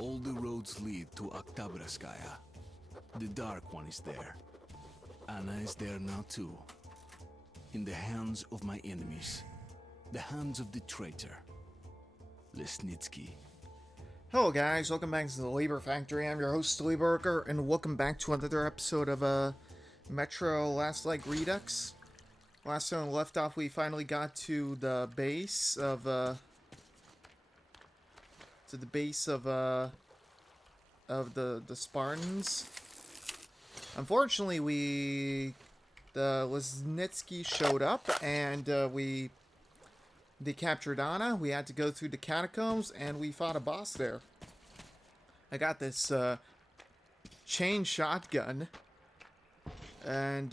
All the roads lead to Oktabraskaya. The Dark One is there. Anna is there now too. In the hands of my enemies. The hands of the traitor. Lesnitsky. Hello guys, welcome back to the Labor Factory. I'm your host, Leberger, and welcome back to another episode of Metro Last Like Redux. Last time we left off, we finally got to the base of the Spartans. Unfortunately, the Lesnitsky showed up, and they captured Anna. We had to go through the catacombs, and we fought a boss there. I got this chain shotgun, and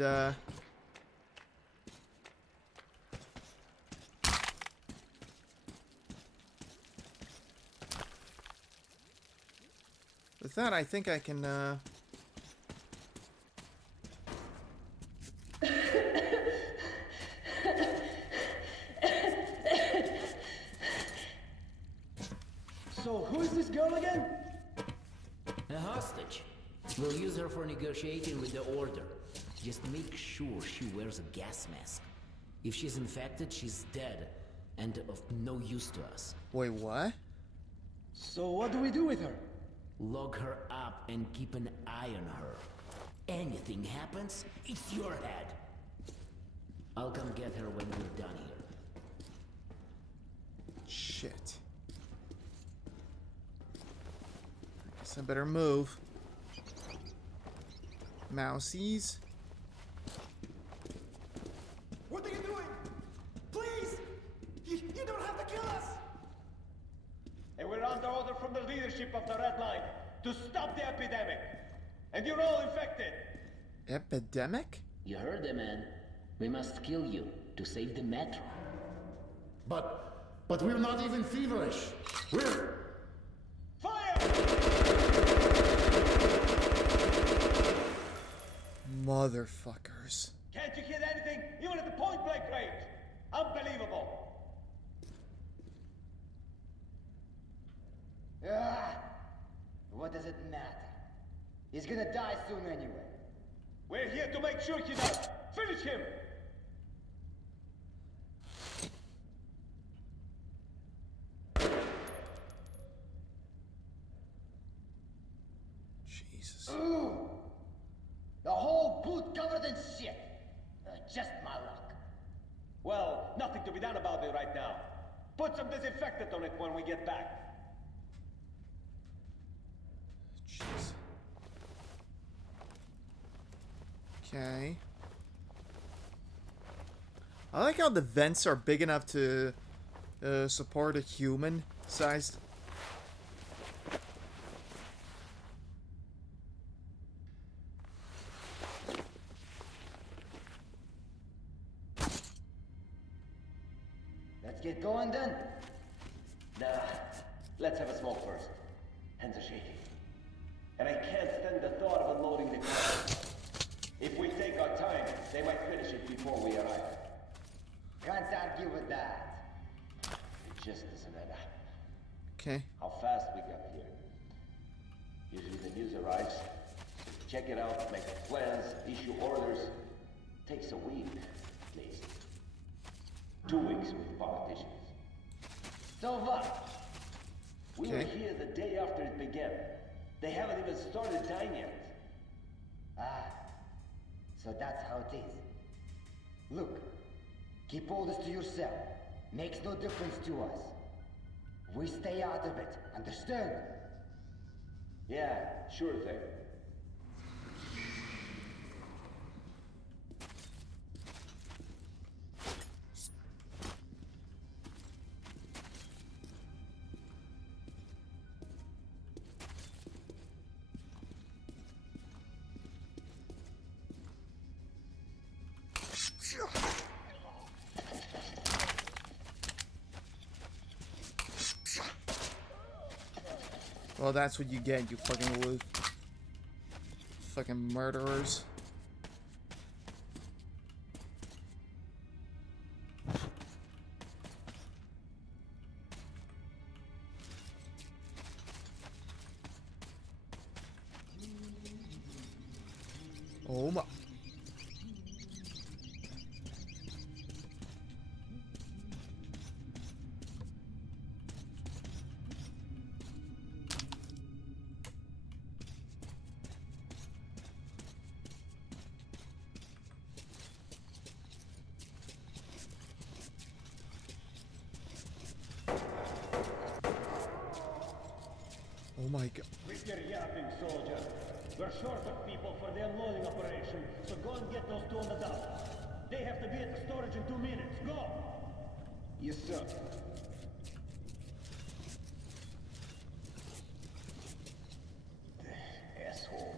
with that, I think I can So, who is this girl again? A hostage. We'll use her for negotiating with the Order. Just make sure she wears a gas mask. If she's infected, she's dead, and of no use to us. Wait, what? So, what do we do with her? Log her up and keep an eye on her. Anything happens, it's your head. I'll come get her when we're done here. Shit. I guess I better move. Mousies. What are you doing? Please! You don't have to kill us! And we're under order from the leadership of the Red Line to stop the epidemic. And you're all infected. Epidemic? You heard the man. We must kill you to save the metro. But we're not even feverish. We're... Fire! Motherfuckers. Can't you hit anything, even at the point-blank range? Unbelievable. What does it matter? He's gonna die soon anyway. We're here to make sure he does. Finish him! Jesus. Ooh! The whole boot covered in shit. Just my luck. Well, nothing to be done about it right now. Put some disinfectant on it when we get back. Jeez. Okay. I like how the vents are big enough to support a human-sized. Let's get going then. Nah, let's have a smoke first. Hands are shaking. And I can't stand the thought of unloading the car. If we take our time, they might finish it before we arrive. Can't argue with that. It just doesn't add up. Okay. How fast we got here. Usually the news arrives. Check it out, make plans, issue orders. Takes a week, at least. 2 weeks with politicians. So what? We were Okay. here the day after it began. They haven't even started dying yet. So that's how it is. Look, keep all this to yourself. Makes no difference to us. We stay out of it, understand? Yeah, sure thing. Well, that's what you get, you fucking loot. Fucking murderers. Oh my. Oh my god. Quit your yapping, soldier. We're short of people for the unloading operation, so go and get those two on the dock. They have to be at the storage in 2 minutes. Go! Yes, sir. Asshole.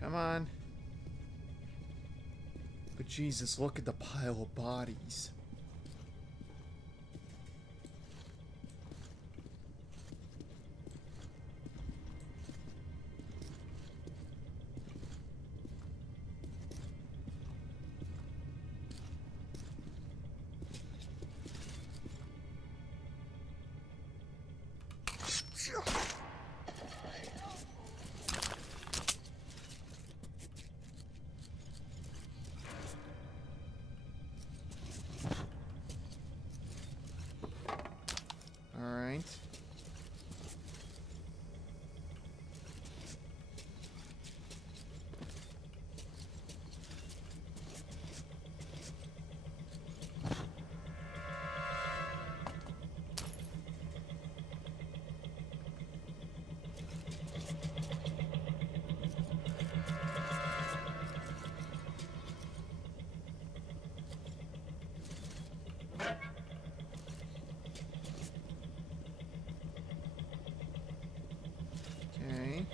Come on. But Jesus, look at the pile of bodies. Alright. Okay.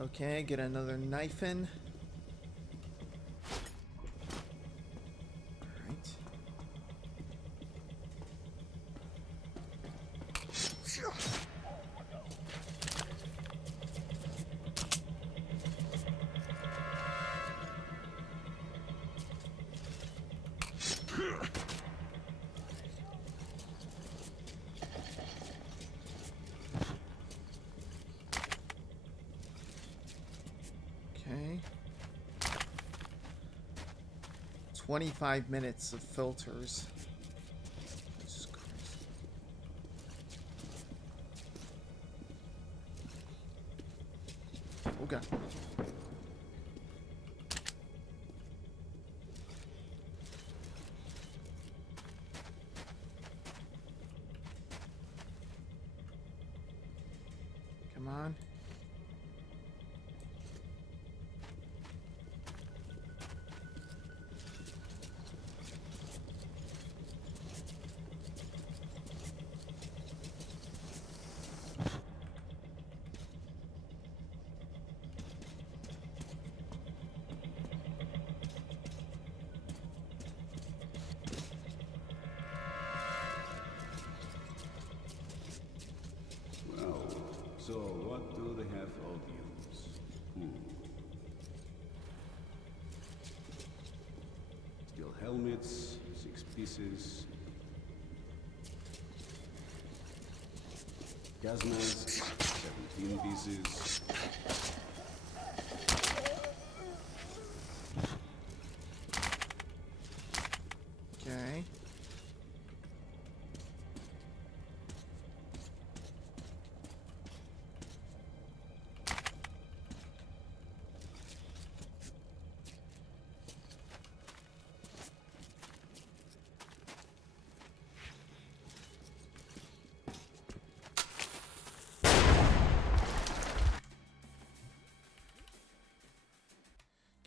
Okay, get another knife in. Alright. Okay. 25 minutes of filters. Jesus Christ. Oh god. Come on. Well, so what do they have of use? Steel helmets, 6 pieces. Gas masks, 17 pieces. Okay.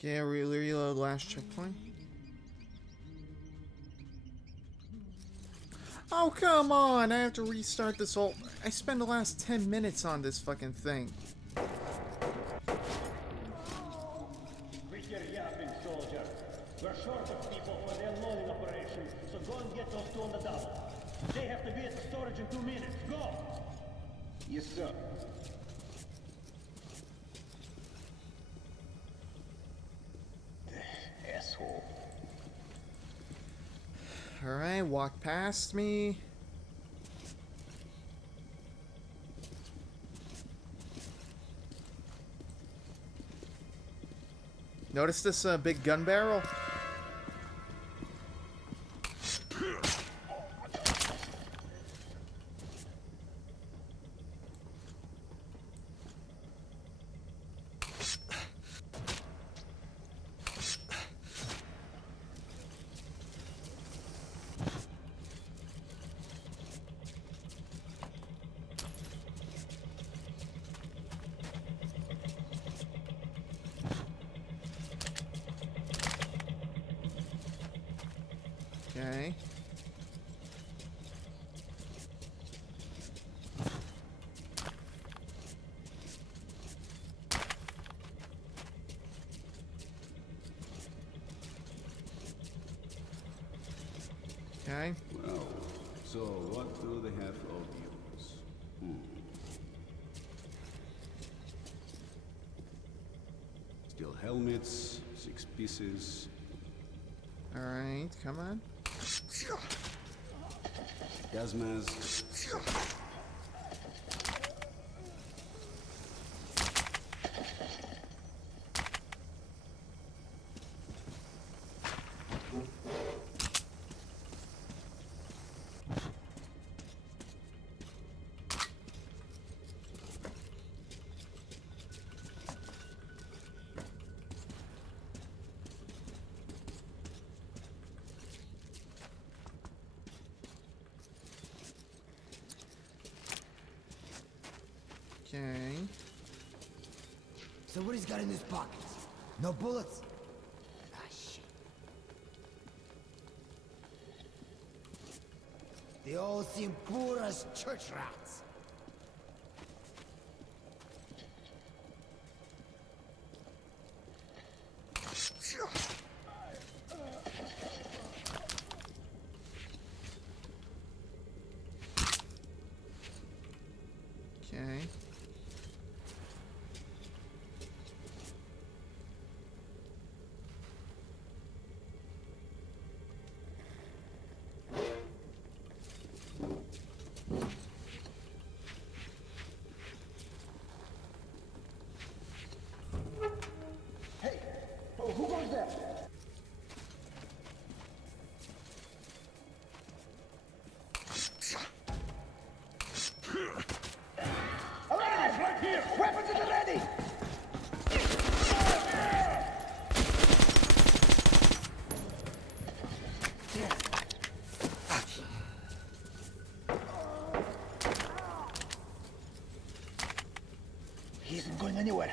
Okay, reload last checkpoint. Oh, come on! I have to restart this whole... I spent the last 10 minutes on this fucking thing. Quit your yapping, soldier. We're short of people for the unloading operation, so go and get those two on the dock. They have to be at the storage in 2 minutes. Go! Yes, sir. walk past me. Notice this big gun barrel? Okay. Okay. Well, so what do they have of yours? Steel helmets, 6 pieces. All right, come on. Gas mask. Okay. So what he's got in his pockets? No bullets? Ah, shit. They all seem poor as church rats. Okay. Hey, who goes there? All right, right here. Weapons at the ready. He isn't going anywhere.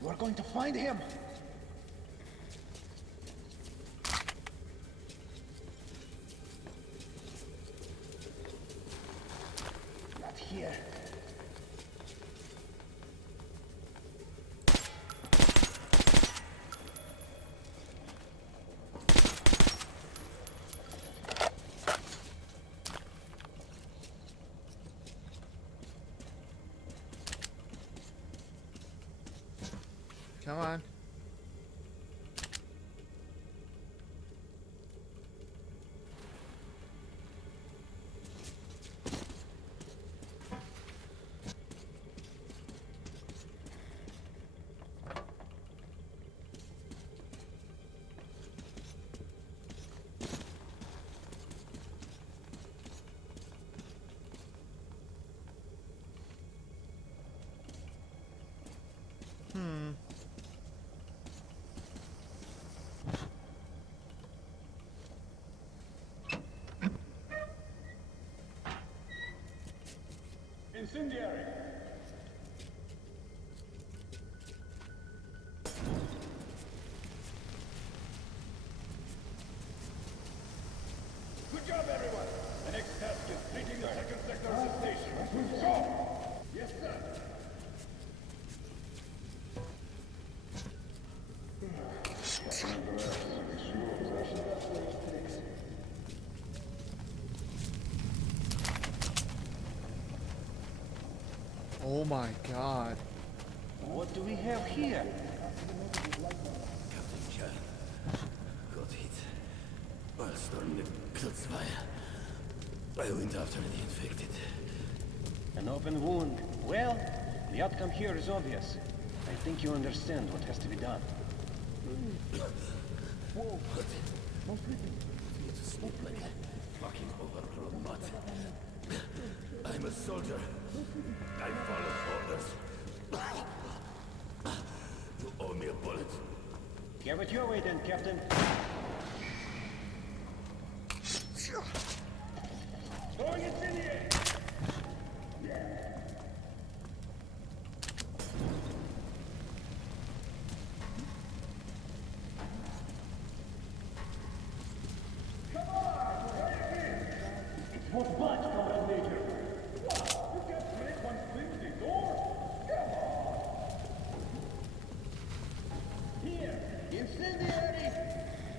We're going to find him. Not here. Come on. Incendiary! Good job, everyone! The next task is taking the second sector of the station. Go! Yes, sir! Oh my god. What do we have here? Got hit. I went after the infected. An open wound. Well, the outcome here is obvious. I think you understand what has to be done. Whoa! It's sleep like a fucking overgrown mutt. I'm a soldier. I follow orders. You owe me a bullet. Have it your way then, Captain. Throwing incendiary! It won't budge, Comrade Major. What? You can't break one thing with the door? Come on! Here! Incendiary!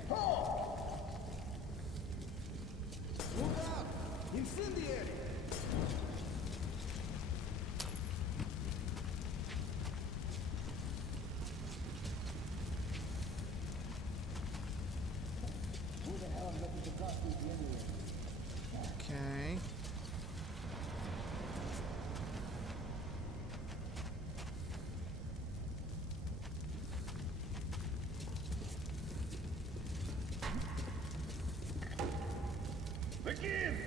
Ho! Move out! Incendiary! Who the hell is looking to cross these anyway? Okay. Begin!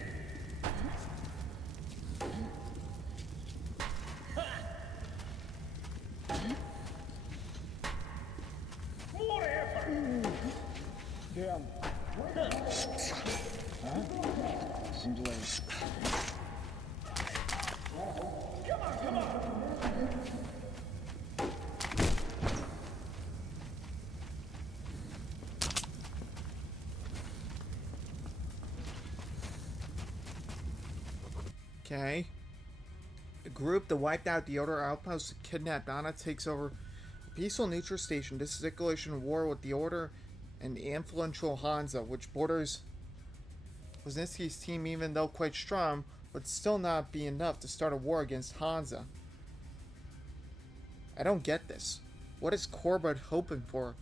More effort! Damn. Seems late. Come on! Okay. A group that wiped out the Order outpost and kidnapped Anna takes over a peaceful neutral station. This is a declaration of war with the Order and the influential Hansa, which borders Wisniewski's team, even though quite strong, would still not be enough to start a war against Hansa. I don't get this. What is Corbett hoping for?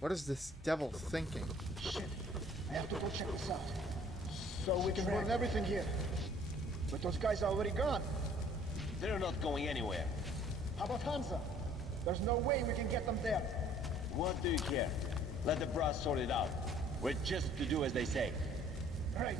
What is this devil thinking? Shit, I have to go check this out. So we can burn everything here. But those guys are already gone. They're not going anywhere. How about Hansa? There's no way we can get them there. What do you care? Let the brass sort it out. We're just to do as they say. Right.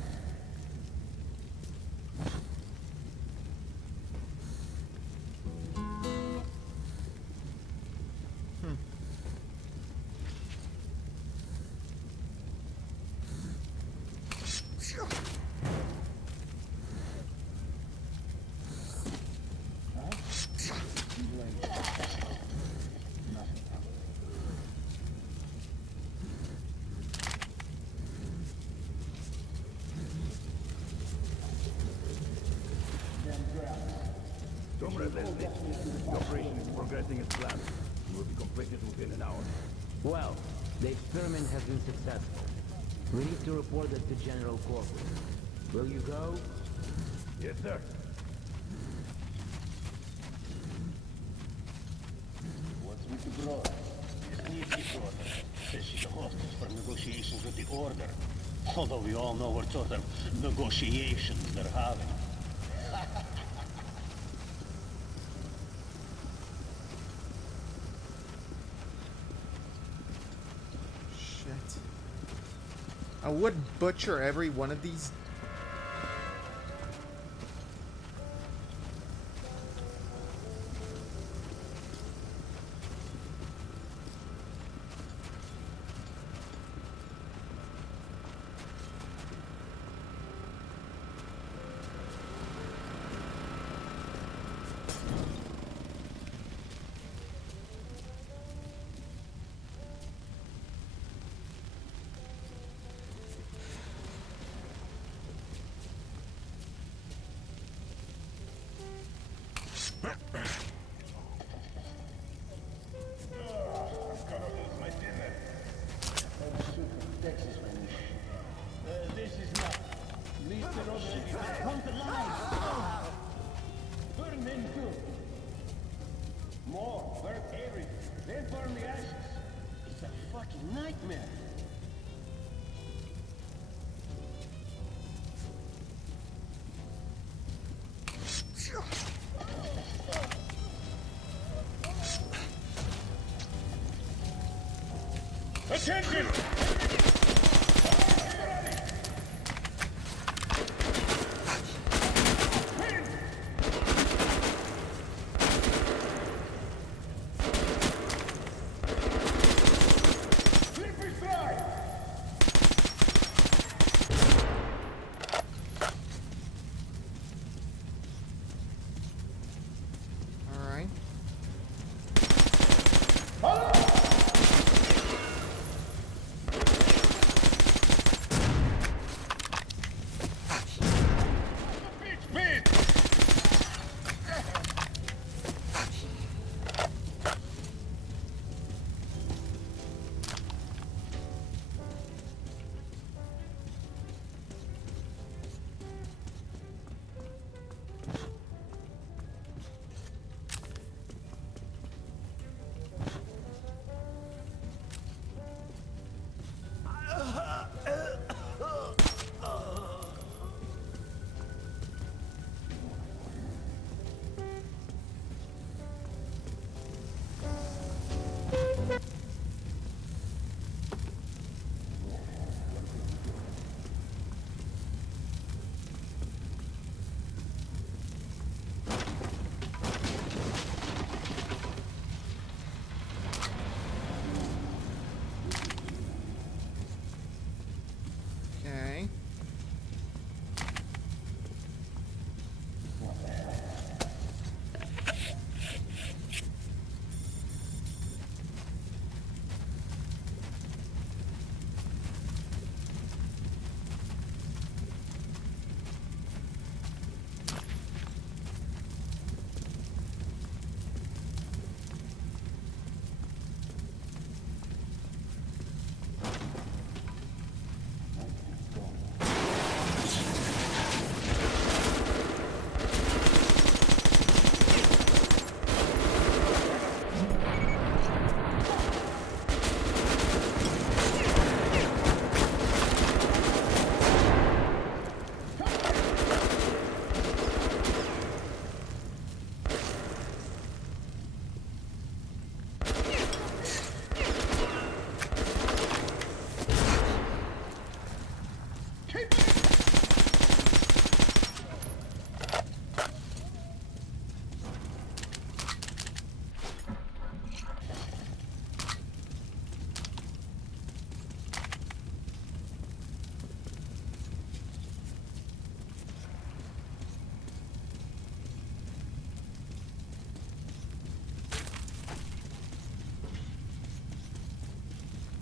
Comrade Leslie, the operation is progressing as planned. It will be completed within an hour. Well, the experiment has been successful. We need to report it to General Corporal. Will you go? Yes, sir. What's with the broad? This needs to order. Says she's a hostage for negotiations with the Order. Although we all know what sort of negotiations they're having. Shit. I would butcher every one of these. This is not. Mr. Rodriguez, come to life! Burn them too! More, burn everything, then burn the ashes. It's a fucking nightmare. Attention! Slippery slide! All right. Okay.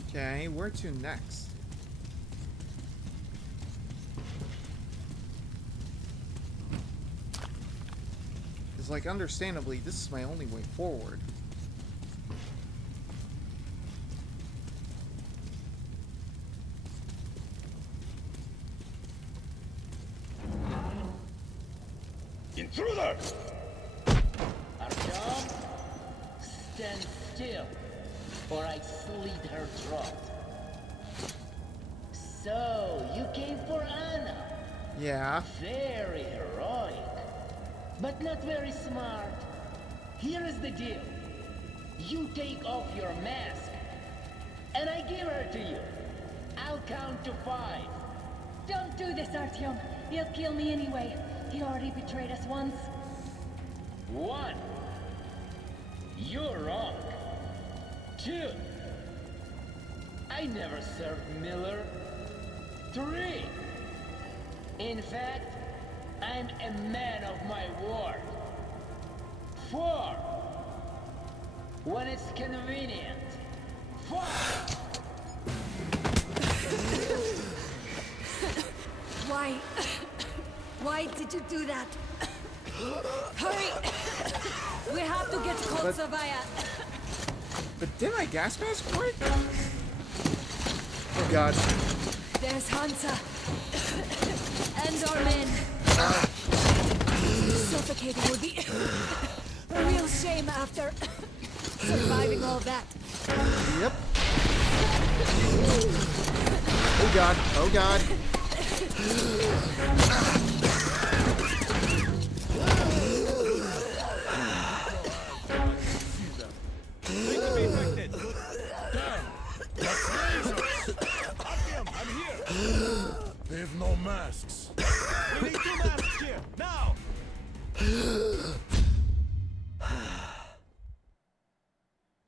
Okay, where to next? It's like, understandably, this is my only way forward. Intruders! Artyom, stand still, or I slit her throat. So, you came for Anna. Yeah. Very heroic, but not very smart. Here is the deal. You take off your mask, and I give her to you. I'll count to 5. Don't do this, Artyom. He'll kill me anyway. He already betrayed us once. 1. You're wrong. 2. I never served Miller. 3. In fact, I'm a man of my word. 4. When it's convenient. 5. Why did you do that? Hurry! We have to get Kotsavaya. But did my gas mask work? Oh god. There's Hansa. And our men. Suffocating would be a real shame after surviving all that. Yep. Oh god. Oh god.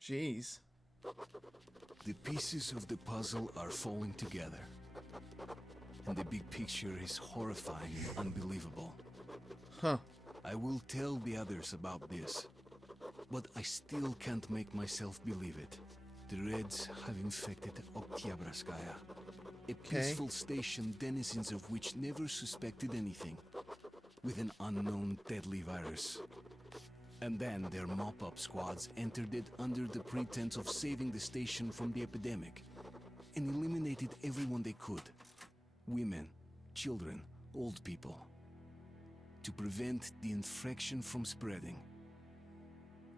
Jeez. The pieces of the puzzle are falling together. And the big picture is horrifying and unbelievable. Huh. I will tell the others about this, but I still can't make myself believe it. The Reds have infected Oktyabrskaya, a peaceful station denizens of which never suspected anything, with an unknown deadly virus. And then their mop-up squads entered it under the pretense of saving the station from the epidemic, and eliminated everyone they could. Women, children, old people. To prevent the infection from spreading.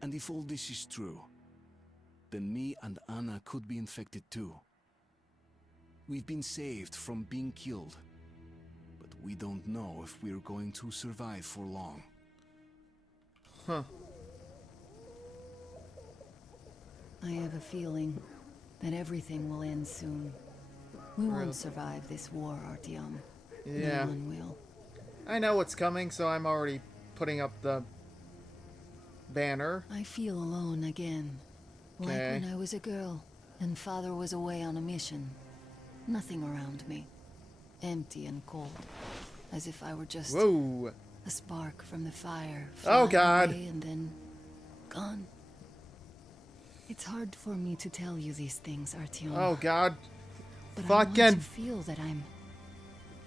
And if all this is true, then me and Anna could be infected too. We've been saved from being killed, but we don't know if we're going to survive for long. Huh. I have a feeling that everything will end soon. We won't survive this war, Artyom. Yeah. No one will. I know what's coming, so I'm already putting up the banner. I feel alone again. Like when I was a girl, and father was away on a mission. Nothing around me. Empty and cold. As if I were just Whoa. a spark from the fire. Oh, God. Away and then gone. It's hard for me to tell you these things, Artyom. Oh, God. But Fucking. I want to feel that I'm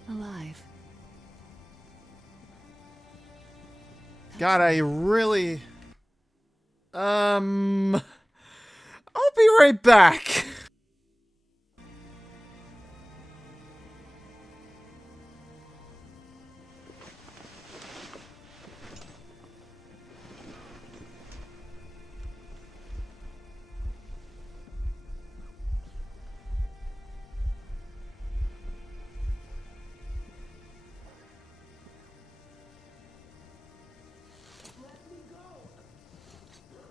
alive. God, I really... I'll be right back.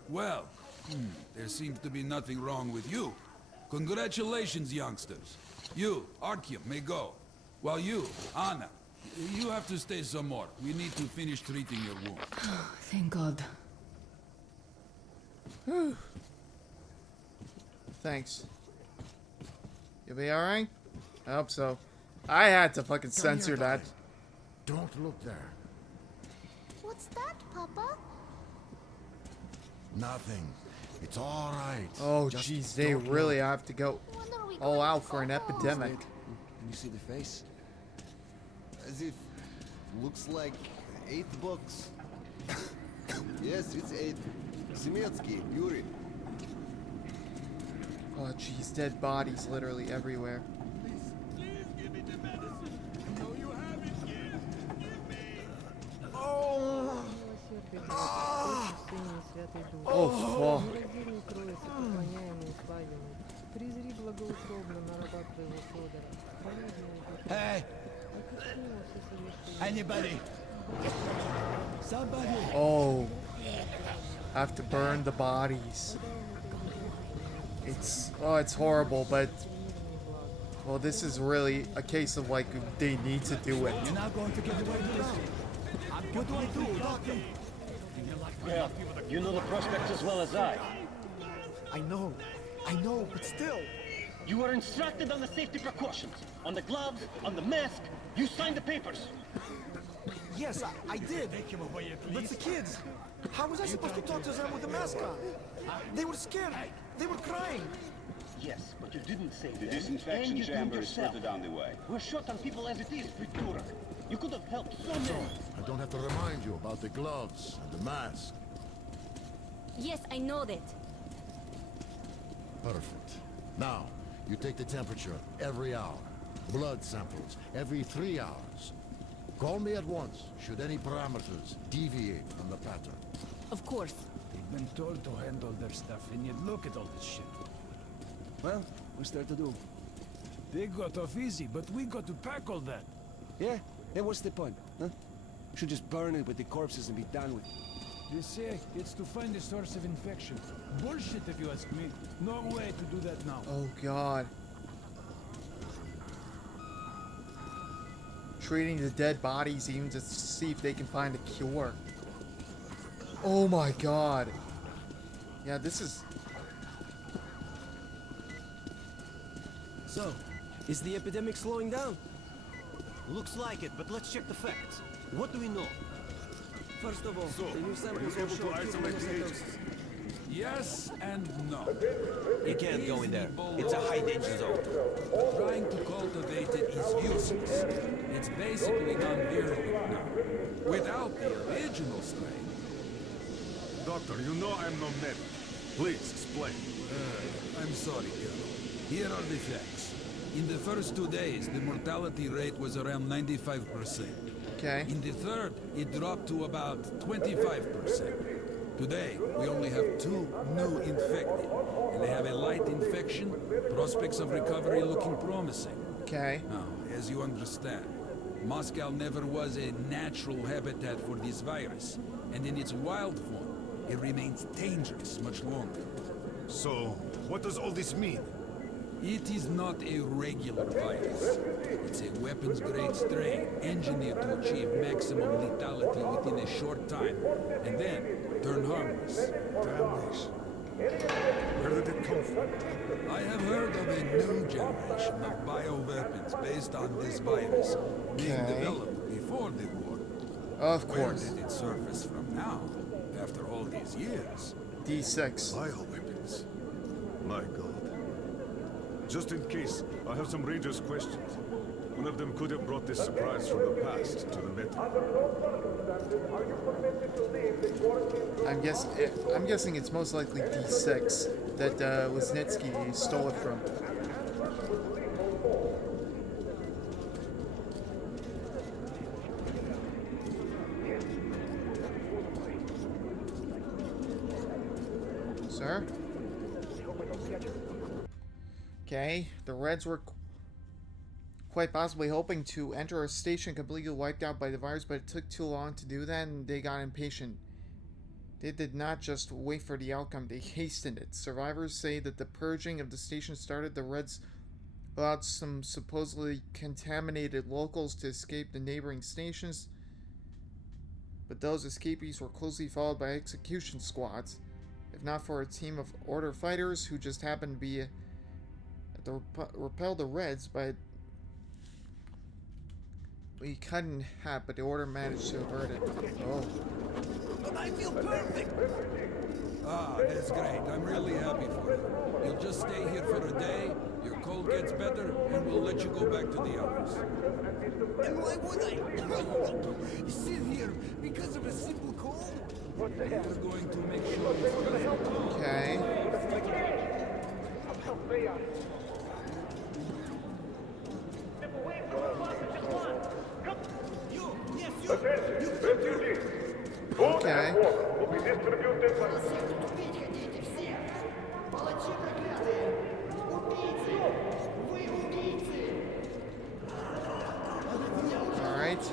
Well, there seems to be nothing wrong with you. Congratulations, youngsters. You, Artyom, may go. While you, Anna, you have to stay some more. We need to finish treating your wound. Thank God. Thanks. You'll be alright? I hope so. I had to fucking censor that. Don't look there. What's that, Papa? Nothing. It's all right. Oh, Just jeez, they don't really look. have to go When are we all going out to for an go home? epidemic. Can you see the face? As if... looks like 8 books. Yes, it's 8. Semetsky, Yuri. Oh, jeez, dead bodies literally everywhere. Please give me the medicine. No, you haven't yet. Give me. Oh, fuck. Hey! Anybody? Somebody! Oh. I have to burn the bodies. It's horrible, but... Well, this is really a case of, like, they need to do it. You're not going to get away with this. What do I do, Doctor? Well, you know the prospects as well as I. I know, but still. You were instructed on the safety precautions. On the gloves, on the mask. You signed the papers. Yes, I did. But the kids, how was I supposed to talk to them with the mask on? They were scared. They were crying. Yes, but you didn't say The them, disinfection and you did chamber is yourself. further down the way. We're short on people as it is, Priturak. You could have helped so many. I don't have to remind you about the gloves and the mask. Yes, I know that. Perfect. Now, you take the temperature every hour. Blood samples every 3 hours. Call me at once should any parameters deviate from the pattern. Of course. They've been told to handle their stuff, and yet look at all this shit. Well, what's there to do? They got off easy, but we got to pack all that. Yeah? Then what's the point, huh? Should just burn it with the corpses and be done with it. They say it's to find the source of infection. Bullshit, if you ask me. No way to do that now. Oh, God. Treating the dead bodies even to see if they can find a cure. Oh, my God. Yeah, this is So, is the epidemic slowing down? Looks like it, but let's check the facts. What do we know? First of all, the new samples all show monocytosis. Yes and no. You can't go in there. It's a high-danger zone. Trying to cultivate it is useless. It's basically gone virulent now. Without the original strain. Doctor, you know I'm no medic. Please, explain. I'm sorry, Colonel. Here are the facts. In the first 2 days, the mortality rate was around 95%. Okay. In the third, it dropped to about 25%. Today, we only have 2 new infected, and they have a light infection, prospects of recovery looking promising. Okay. Now, as you understand, Moscow never was a natural habitat for this virus, and in its wild form, it remains dangerous much longer. So, what does all this mean? It is not a regular virus. It's a weapons-grade strain engineered to achieve maximum lethality within a short time, and then turn harmless. Damnation. Where did it come from? I have heard of a new generation of bioweapons based on this virus being developed before the war. Of course. Where did it surface from now, after all these years? D6. Bioweapons. My God. Just in case, I have some Rangers questions. One of them could have brought this surprise from the past to the meta. I'm guessing it's most likely D6 that Wisniewski stole it from. Sir? Okay, the Reds were quite possibly hoping to enter a station completely wiped out by the virus, but it took too long to do that and they got impatient. They did not just wait for the outcome, they hastened it. Survivors say that the purging of the station started. The Reds allowed some supposedly contaminated locals to escape the neighboring stations, but those escapees were closely followed by execution squads. If not for a team of order fighters who just happened to be to repel the Reds, but we cut in half, but the order managed to avert it. Oh. But I feel perfect! Ah, that's great. I'm really happy for you. You'll just stay here for a day, your cold gets better, and we'll let you go back to the others. And why would I? Sit here because of a simple cold? We're going to make sure it's okay. Okay. All right.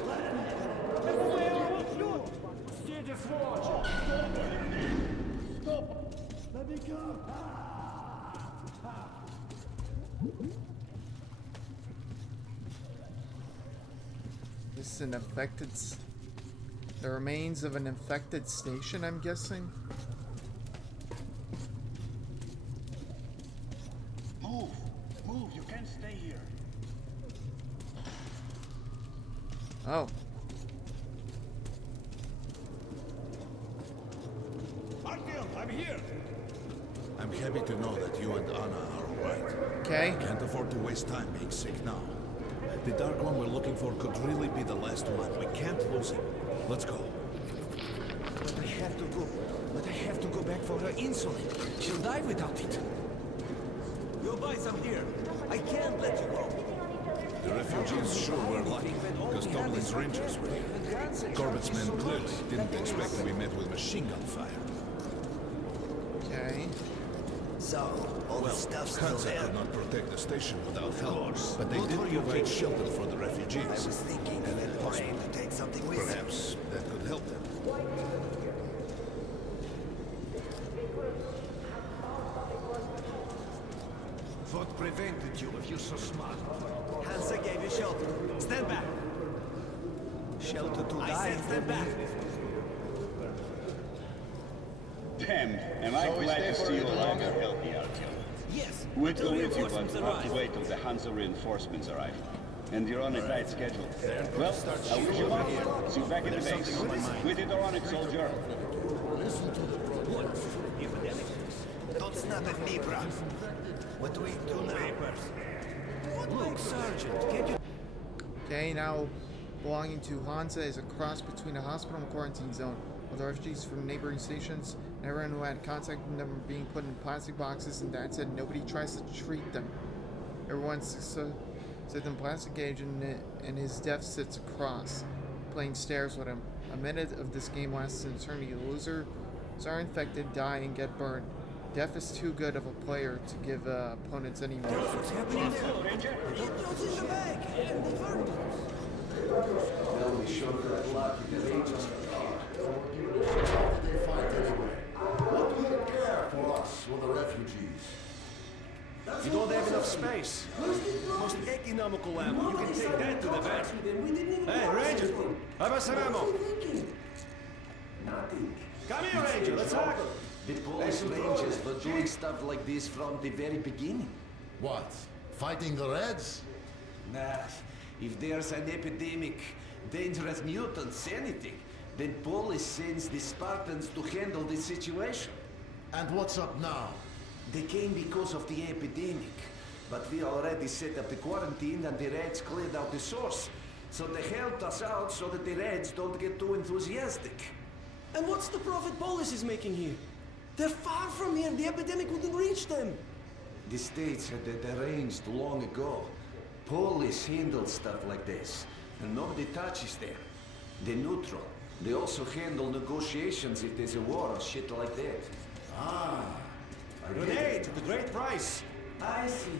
This is an infected... The remains of an infected station, I'm guessing? Move! Move! You can't stay here! Oh. Artyom, I'm here! I'm happy to know that you and Anna are alright. Okay. Can't afford to waste time being sick now. The Dark One we're looking for could really be the last one. We can't lose him. Let's go. But I have to go. But I have to go back for her insulin. She'll die without it. You'll buy some here. I can't let you go. The refugees sure were lucky, because Tomlin's Rangers were here. Corbett's men clearly didn't expect to be met with machine gun fire. Okay. So, all the stuff's still Hansa there. could not protect the station without help, but they did provide shelter for the refugees. I was thinking of that plane to take something with Perhaps that could help them. What prevented you if you're so smart? Hansa gave you shelter. Stand back. Shelter to die. I said stand back. Damn, am I glad to see you alive and healthy, Artyom. Yes. We'll go until with you, but reinforcements we'll have arrive. to wait till the Hansa reinforcements arrive. And you're on a tight schedule. Well, I wish you luck. See you back at the base. We did our on it, soldier. What? Epidemic? Don't snap at me, bruh. What do we do now? Papers. Look, Sergeant, can't you... Okay, now belonging to Hansa is a cross between a hospital and quarantine zone, with refugees from neighboring stations and everyone who had contact with them being put in plastic boxes, and that said, nobody tries to treat them. Everyone's sit in plastic cage, and his death sits across, playing stairs with him. A minute of this game lasts an eternity. The losers are infected, die, and get burned. Death is too good of a player to give opponents any more. What's happening there? What's in the bag? And the vertical. They'll be sure that lucky the Rangers are. How did they fight anyway? What do they care for us or the refugees? You don't have enough space. Most economical ammo. You can take that to the back. Hey, Ranger! How about some ammo? Come here, Ranger. Let's haggle. The Polish Rangers were doing stuff like this from the very beginning. What? Fighting the Reds? Nah, if there's an epidemic, dangerous mutants, anything, then Polish sends the Spartans to handle the situation. And what's up now? They came because of the epidemic, but we already set up the quarantine and the Reds cleared out the source. So they helped us out so that the Reds don't get too enthusiastic. And what's the profit Polis is making here? They're far from here. The epidemic wouldn't reach them. The States had that arranged long ago. Police handle stuff like this, and nobody touches them. They're neutral. They also handle negotiations if there's a war or shit like that. Ah, Grenade at a great price. I see.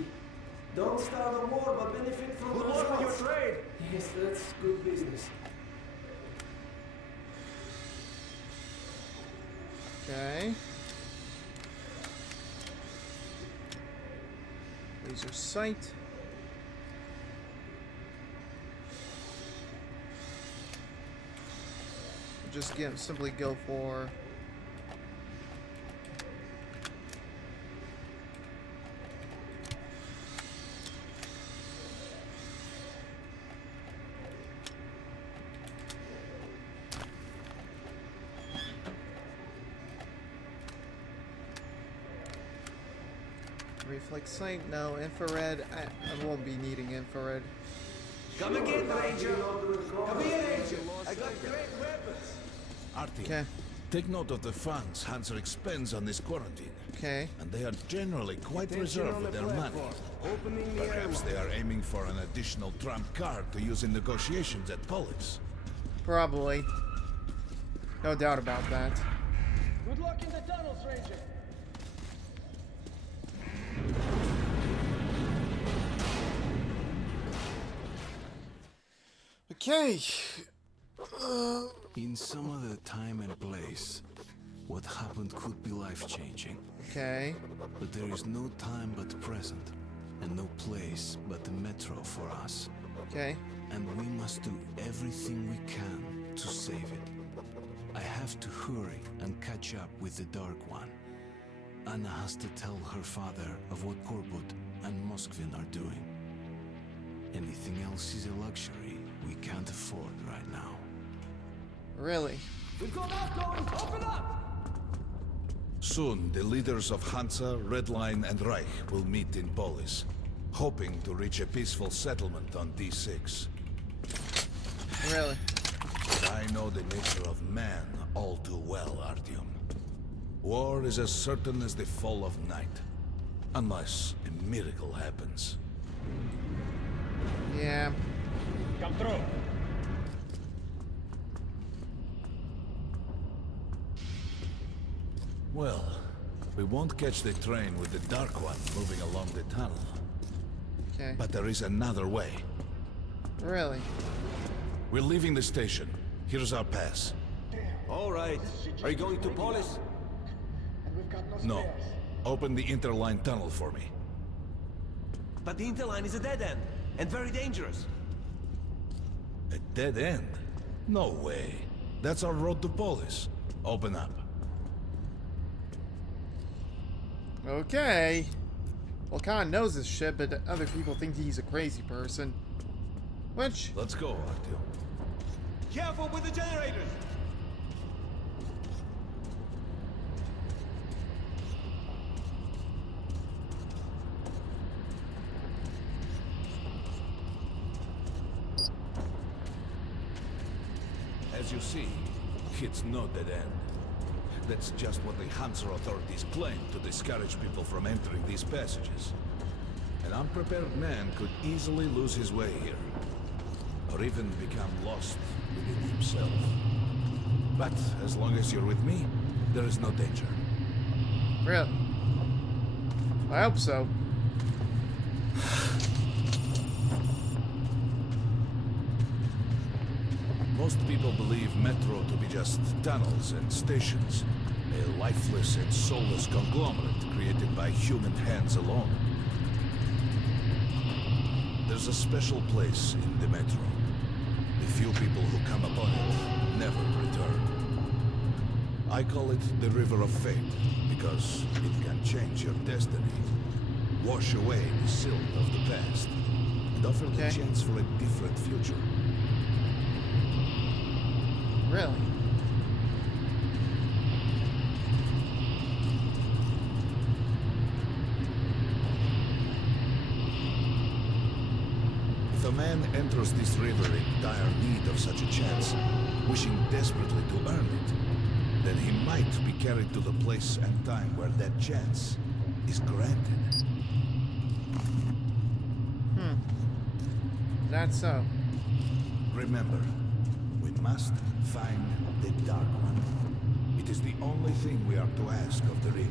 Don't start a war, but benefit from Good the luck with your results. trade. Yes, that's good business. Okay. Laser sight. Just simply go for reflex sight. No infrared. I won't be needing infrared. Come again, Ranger. Come here, Ranger. I got great weapons. Artyom, Okay. take note of the funds Hansa expends on this quarantine. Okay. And they are generally quite reserved with their money. Opening the Perhaps they are aiming for an additional trump card to use in negotiations at Polis. Probably. No doubt about that. Good luck in the tunnels, Ranger. Okay. In some other time and place, what happened could be life-changing. Okay. But there is no time but present, and no place but the metro for us. Okay. And we must do everything we can to save it. I have to hurry and catch up with the Dark One. Anna has to tell her father of what Korbut and Moskvin are doing. Anything else is a luxury we can't afford right now. Really? We've got outgoing. Open up. Soon, the leaders of Hansa, Red Line, and Reich will meet in Polis, hoping to reach a peaceful settlement on D6. Really? I know the nature of man all too well, Artyom. War is as certain as the fall of night, unless a miracle happens. Yeah. Come through. Well, we won't catch the train with the Dark One moving along the tunnel. Okay. But there is another way. Really? We're leaving the station. Here's our pass. All right. Are you going to Polis? No. Open the interline tunnel for me. But the interline is a dead end, and very dangerous. A dead end? No way. That's our road to Polis. Open up. Okay. Well, Khan knows this shit, but other people think he's a crazy person. Which... Let's go, Artyom. Careful with the generators! As you see, it's no dead end. That's just what the Hansa authorities claim to discourage people from entering these passages. An unprepared man could easily lose his way here, or even become lost within himself. But as long as you're with me, there is no danger. Really? I hope so. Most people believe Metro to be just tunnels and stations, a lifeless and soulless conglomerate created by human hands alone. There's a special place in the Metro. The few people who come upon it never return. I call it the River of Fate, because it can change your destiny, wash away the silt of the past, and offer the chance for a different future. Really? If a man enters this river in dire need of such a chance, wishing desperately to earn it, then he might be carried to the place and time where that chance is granted. That's so. Remember, we must find the Dark One. It is the only thing we are to ask of the river.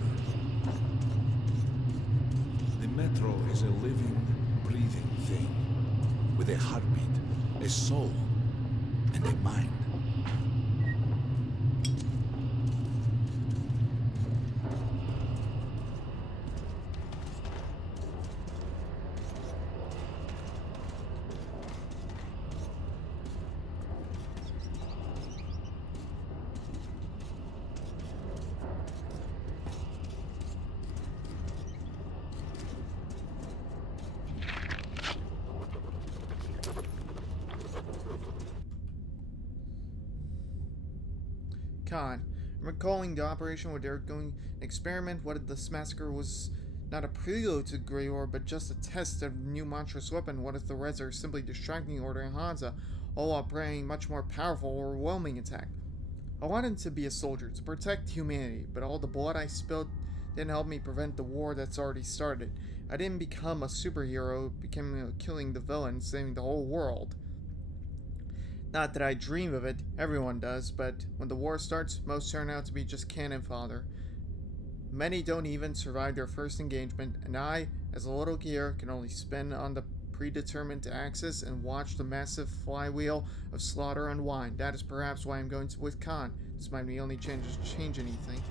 The Metro is a living, breathing thing, with a heartbeat, a soul, and a mind. Khan. I'm recalling the operation where they were going to experiment. What if this massacre was not a prelude to Grey War, but just a test of a new monstrous weapon? What if the Reds are simply distracting Order and Hansa, all while planning a much more powerful, overwhelming attack? I wanted to be a soldier, to protect humanity, but all the blood I spilled didn't help me prevent the war that's already started. I didn't become a superhero, became killing the villain, saving the whole world. Not that I dream of it, everyone does, but when the war starts, most turn out to be just cannon fodder. Many don't even survive their first engagement, and I, as a little gear, can only spin on the predetermined axis and watch the massive flywheel of slaughter unwind. That is perhaps why I'm going with Khan. This might be only change anything.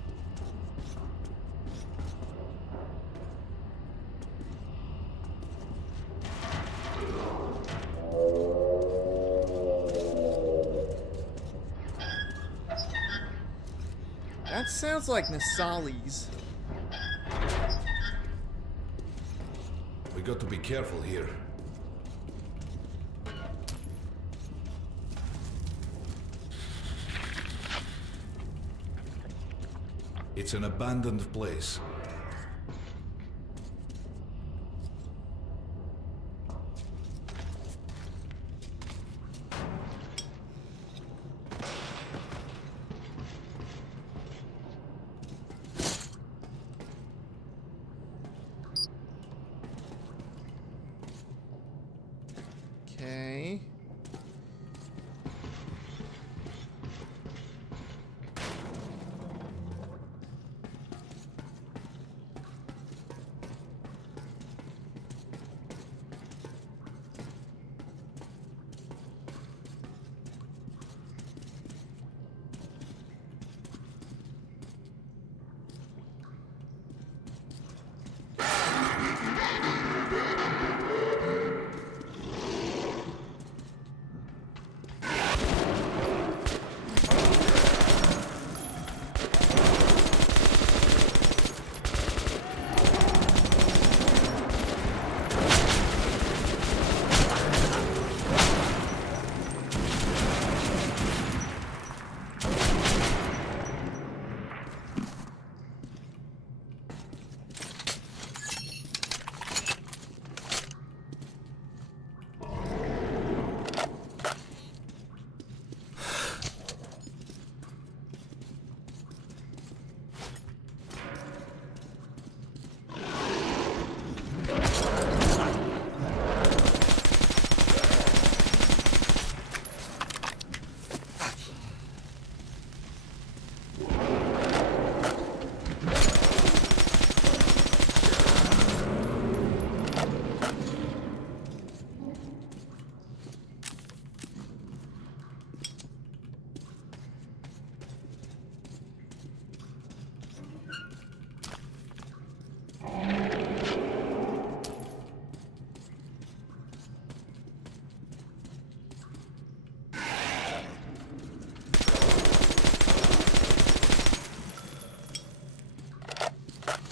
That sounds like Nasali's. We got to be careful here. It's an abandoned place. Okay.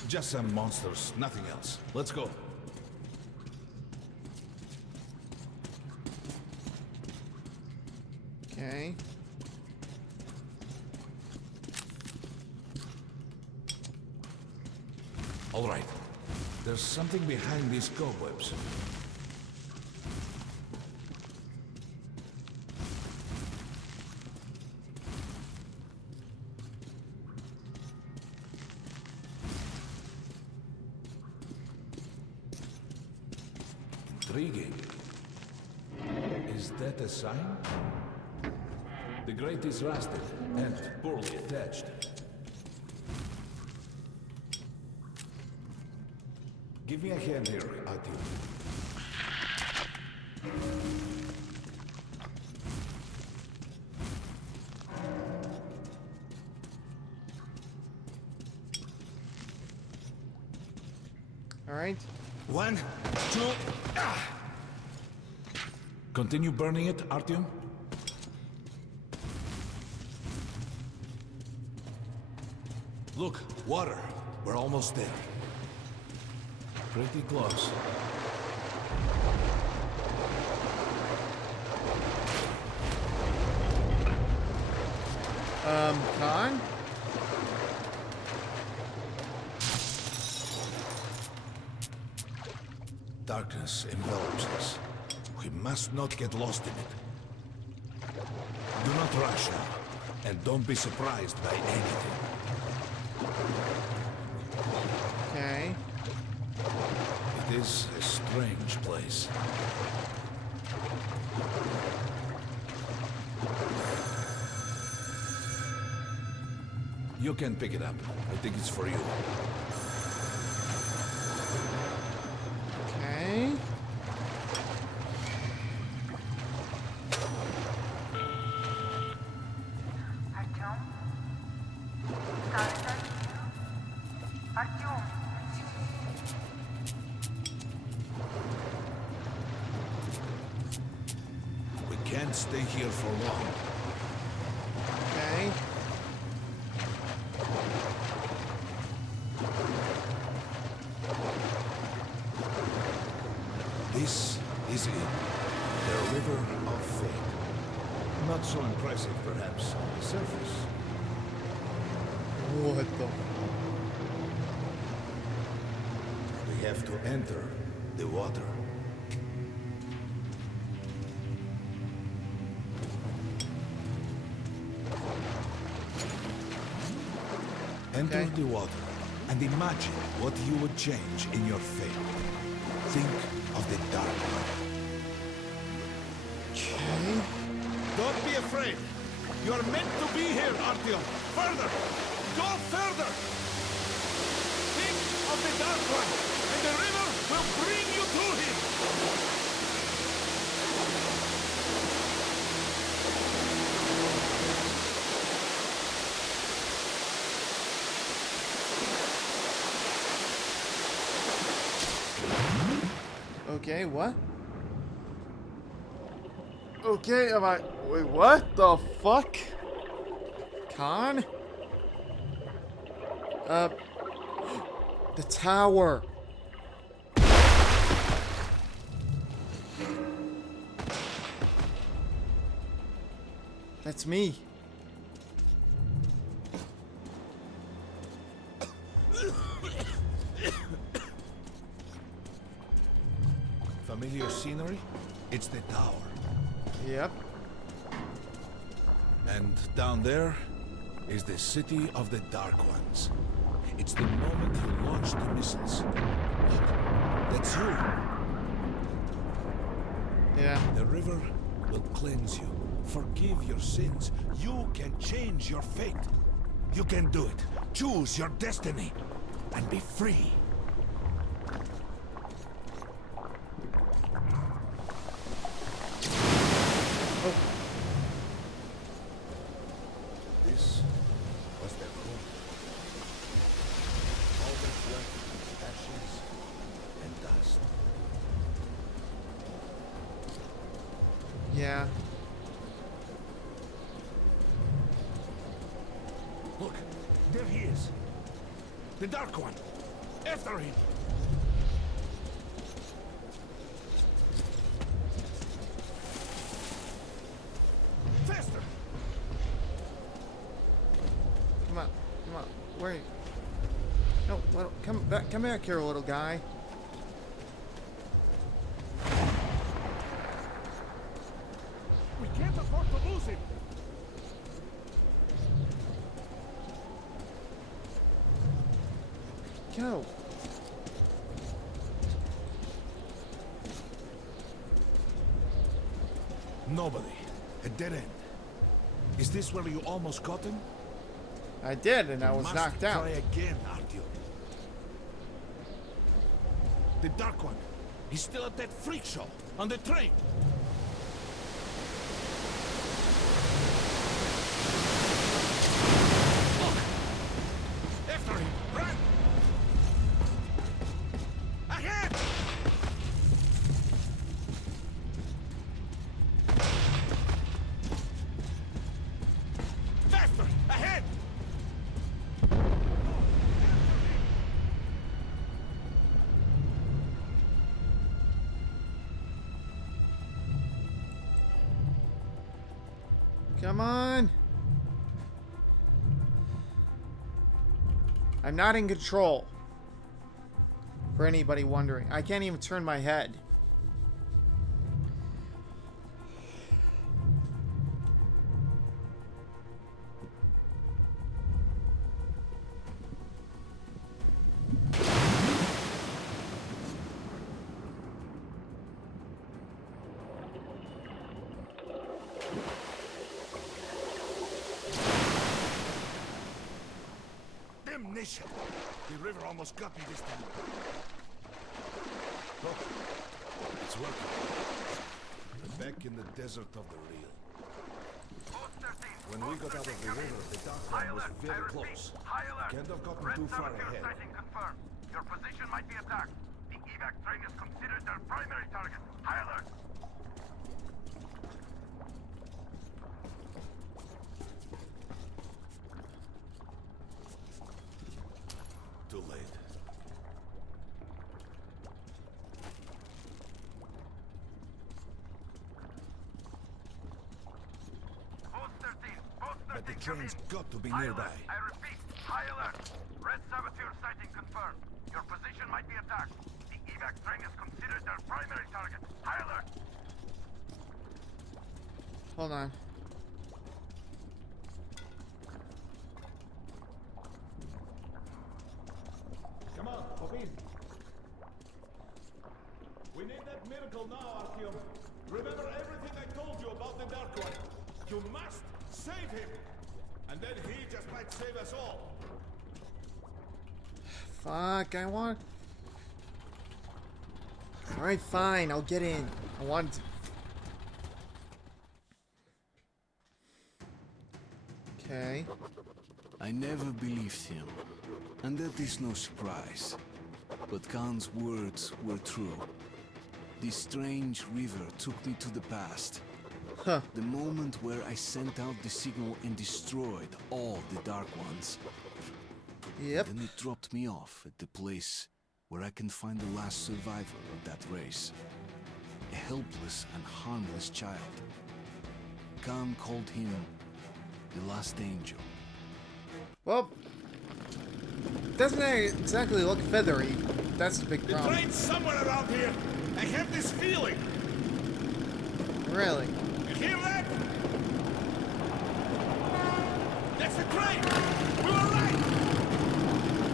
Just some monsters, nothing else. Let's go. Okay. All right. There's something behind these cobwebs. Intriguing. Is that a sign? The grate is rusted and poorly attached. Give me a hand here, Ati. All right. 1, 2, ah! Continue burning it, Artyom. Look, water. We're almost there. Pretty close. Khan? Darkness envelops us. We must not get lost in it. Do not rush now, and don't be surprised by anything. Okay. It is a strange place. You can pick it up. I think it's for you. Okay. We can't stay here for long. Okay. This is it. The River of Fate. Not so impressive, perhaps, on the surface. What the? We have to enter the water. Enter Okay. the water and imagine what you would change in your fate. Think of the dark one. Okay. Don't be afraid. You are meant to be here, Artyom. Further! Go further! Think of the dark one, and the river will bring you to him! Okay, what? Okay, am I... Wait, what the fuck? Khan? The tower. That's me. Familiar scenery? It's the tower. Yep. And down there is the city of the Dark Ones. It's the moment you launch the missiles. Look, that's you. Yeah. The river will cleanse you, forgive your sins. You can change your fate. You can do it. Choose your destiny and be free. This was their home. All that's left is ashes and dust. Yeah. Look, there he is. The Dark One. After him! Faster! Come on, come on. Where are you? No, come back here, little guy. We can't afford to lose him! Go. Nobody. A dead end. Is this where you almost got him? I did, and I was Must knocked out. try again, Artyom. The Dark One. He's still at that freak show on the train. Look! After him! Run! Ahead! Faster! Ahead! Come on. I'm not in control. For anybody wondering. I can't even turn my head. Damnation! The river almost got me this time. Look, it's working. We're back in the desert of the real. When we got out of the river, the Dark One was very close. Can't have gotten too far ahead. Your position might be attacked. The evac train is considered their primary target. High alert! Too late. But the train's got to be nearby. I repeat, high alert! Red saboteur sighting confirmed. Your position might be attacked. The evac train is considered their primary target. High alert! Hold on. Come on, hop in. We need that miracle now, Artyom. Remember everything I told you about the Dark One. You must save him. And then he just might save us all. Fuck, I want... Alright, fine, I'll get in. I want to... Okay. I never believed him, and that is no surprise. But Khan's words were true. This strange river took me to the past. Huh. The moment where I sent out the signal and destroyed all the Dark Ones. Yep. Then it dropped me off at the place where I can find the last survivor of that race. A helpless and harmless child. Khan called him the last angel. Well, doesn't exactly look feathery. That's the big The problem. train's somewhere around here. I have this feeling. Really? You hear that? That's the train. We were right.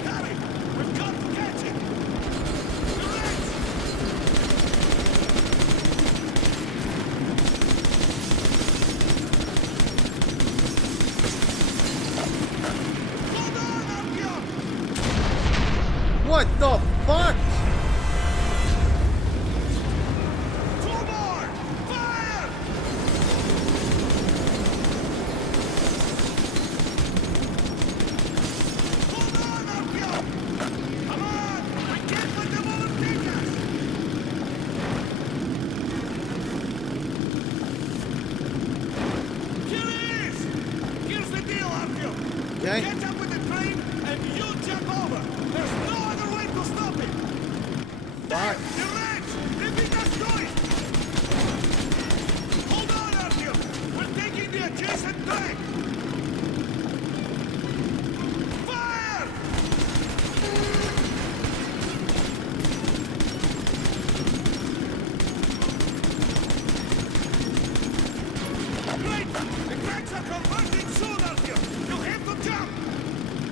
Hurry! We've got to catch it. The rats! Hold on, Artyom! What the fuck? Two more! Fire! Hold on, Artyom! Come on! We can't let them overtake us! Here it is! Here's the deal, Artyom. Okay. Catch up with the train and you jump over. There's no other way to What? The rats! They beat us to it! Hold on, Artyom! We're taking the adjacent track! Fire! Great! The cracks are converging soon, Artyom! You have to jump!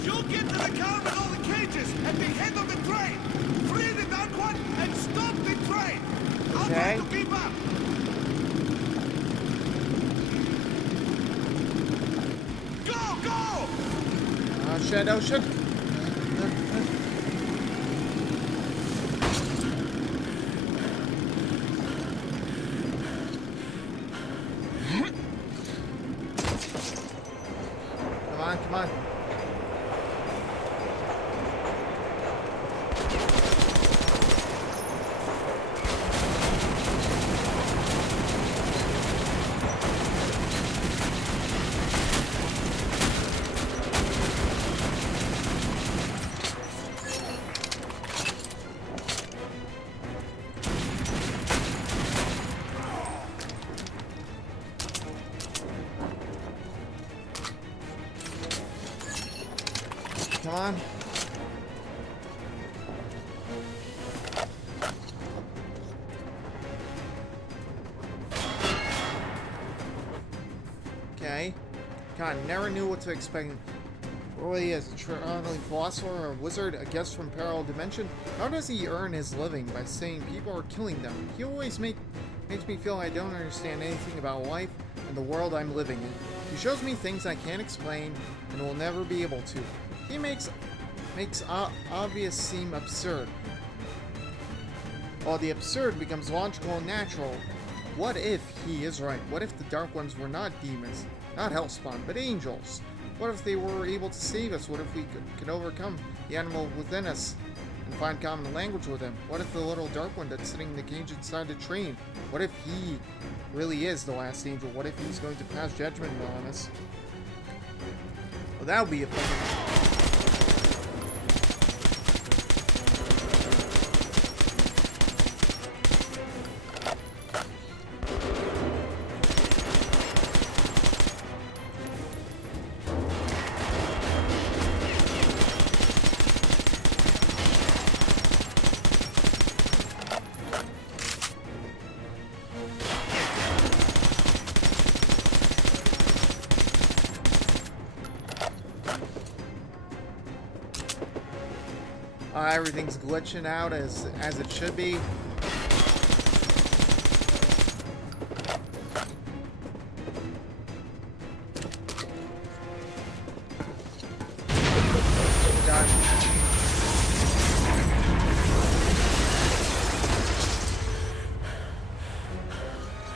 You get to the car with all the cages at the head of the train! Free the Dark One and stop the train! I'll try to keep up! Go, go! Oh shit, oh shit. Come on, come on. Come on. Okay. God, never knew what to expect. Really, as a traveling philosopher or a wizard, a guest from parallel dimension, how does he earn his living? By saying people are killing them. He always makes me feel I don't understand anything about life and the world I'm living in. He shows me things I can't explain and will never be able to. He makes obvious seem absurd. While the absurd becomes logical and natural. What if he is right? What if the Dark Ones were not demons, not Hellspawn, but angels? What if they were able to save us? What if we could overcome the animal within us and find common language with him? What if the little Dark One that's sitting in the cage inside the train? What if he really is the last angel? What if he's going to pass judgment on us? Well, that would be a fucking... Everything's glitching out as it should be.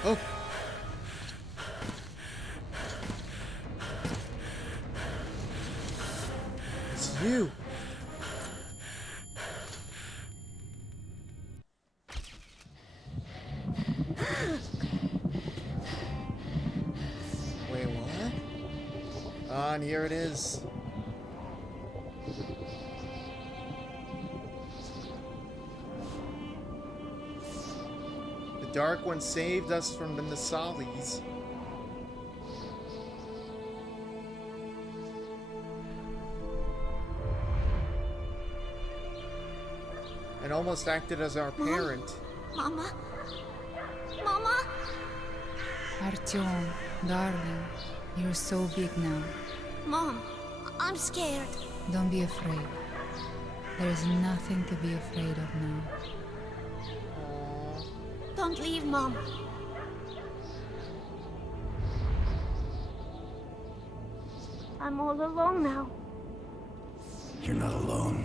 Oh. It's you. Wait, what? And here it is. The Dark One saved us from the Nasalis. And almost acted as our parent. Mama? Mama? Artyom, darling, you're so big now. Mom, I'm scared. Don't be afraid. There is nothing to be afraid of now. Don't leave, Mom. I'm all alone now. You're not alone.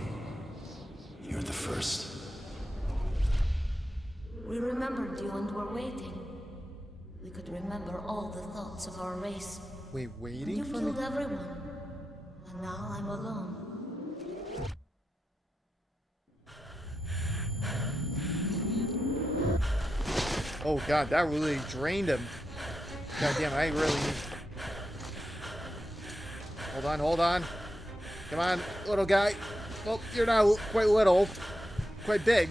You're the first. We remembered you and were waiting. We could remember all the thoughts of our race. Wait, waiting you for me? killed everyone. And now I'm alone. Oh god, that really drained him. God damn, I really need... Hold on, hold on. Come on, little guy. Well, you're not quite little. Quite big.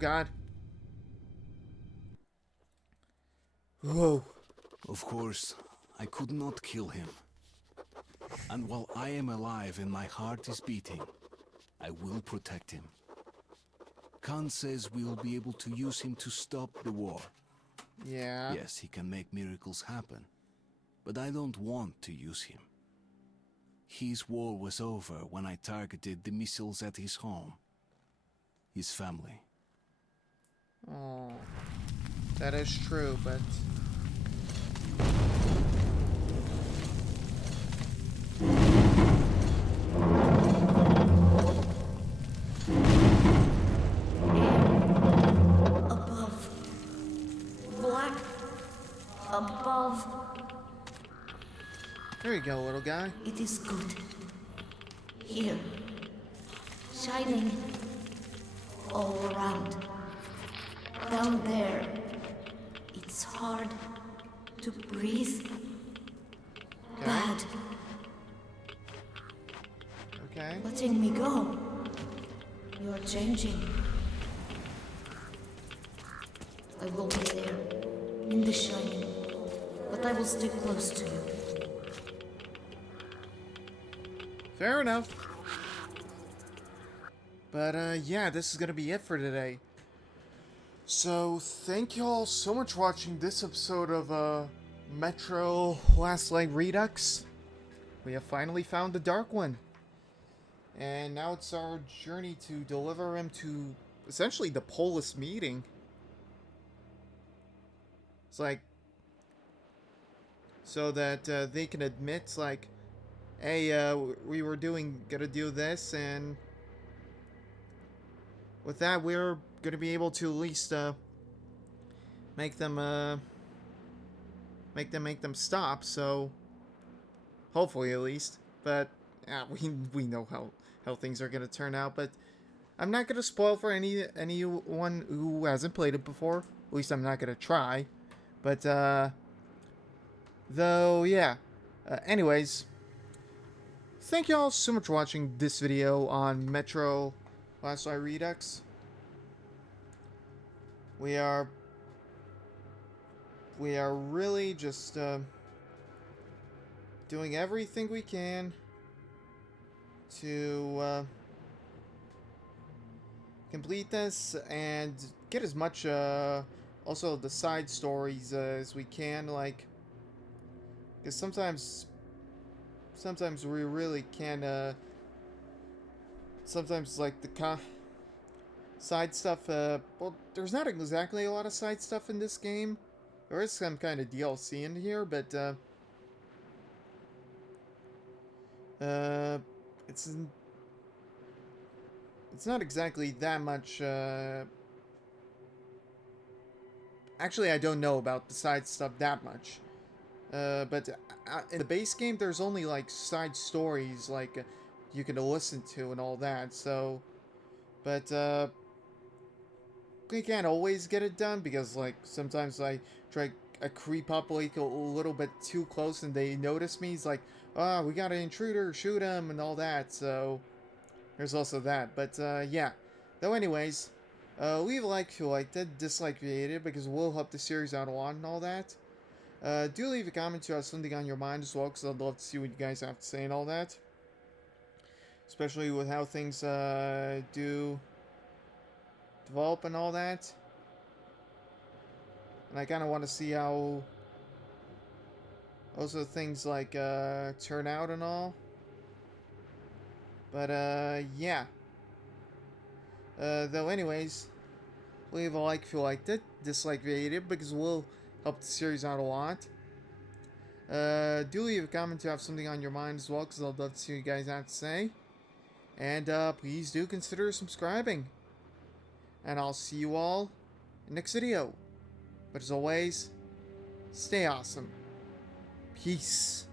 God. Whoa. Of course, I could not kill him. And while I am alive and my heart is beating, I will protect him. Khan says we will be able to use him to stop the war. Yeah. Yes, he can make miracles happen, but I don't want to use him. His war was over when I targeted the missiles at his home. His family. Oh, that is true, but... Above. Black. Above. There you go, little guy. It is good. Here. Shining. All around. Down there. It's hard to breathe. Bad. Okay. Letting me go. You're changing. I will be there. In the shining. But I will stay close to you. Fair enough. But, yeah, this is gonna be it for today. So, thank you all so much for watching this episode of, Metro Last Light Redux. We have finally found the Dark One. And now it's our journey to deliver him to, essentially, the Polis meeting. It's like... so that, they can admit, like... hey, we were gonna do this, and... with that, we're gonna be able to at least, make them stop, so... hopefully, at least. But, we know how things are gonna turn out, but... I'm not gonna spoil for anyone who hasn't played it before. At least I'm not gonna try. But, though, yeah. Anyways... thank you all so much for watching this video on Metro Last Light Redux. We are really just doing everything we can to complete this and get as much also the side stories as we can, like, because sometimes we really can, sometimes, like, the side stuff, well, there's not exactly a lot of side stuff in this game. There is some kind of DLC in here, but, it's not exactly that much, actually, I don't know about the side stuff that much. But in the base game, there's only, like, side stories, like, you can listen to and all that, so... but, we can't always get it done, because, like, sometimes I creep up, like, a little bit too close, and they notice me. It's like, oh, we got an intruder, shoot him, and all that, so... there's also that, but, yeah. Though, anyways, leave a like if you liked it, dislike if you hated it, because we'll help the series out a lot and all that. Do leave a comment if you have something on your mind as well, because I'd love to see what you guys have to say and all that. Especially with how things do develop and all that. And I kind of want to see how also things like turn out and all. But yeah. Though anyways, leave a like if you liked it, dislike if you hated it, because we'll help the series out a lot. Do leave a comment if you have something on your mind as well, because I'd love to see what you guys have to say. And please do consider subscribing. And I'll see you all in the next video. But as always, stay awesome. Peace.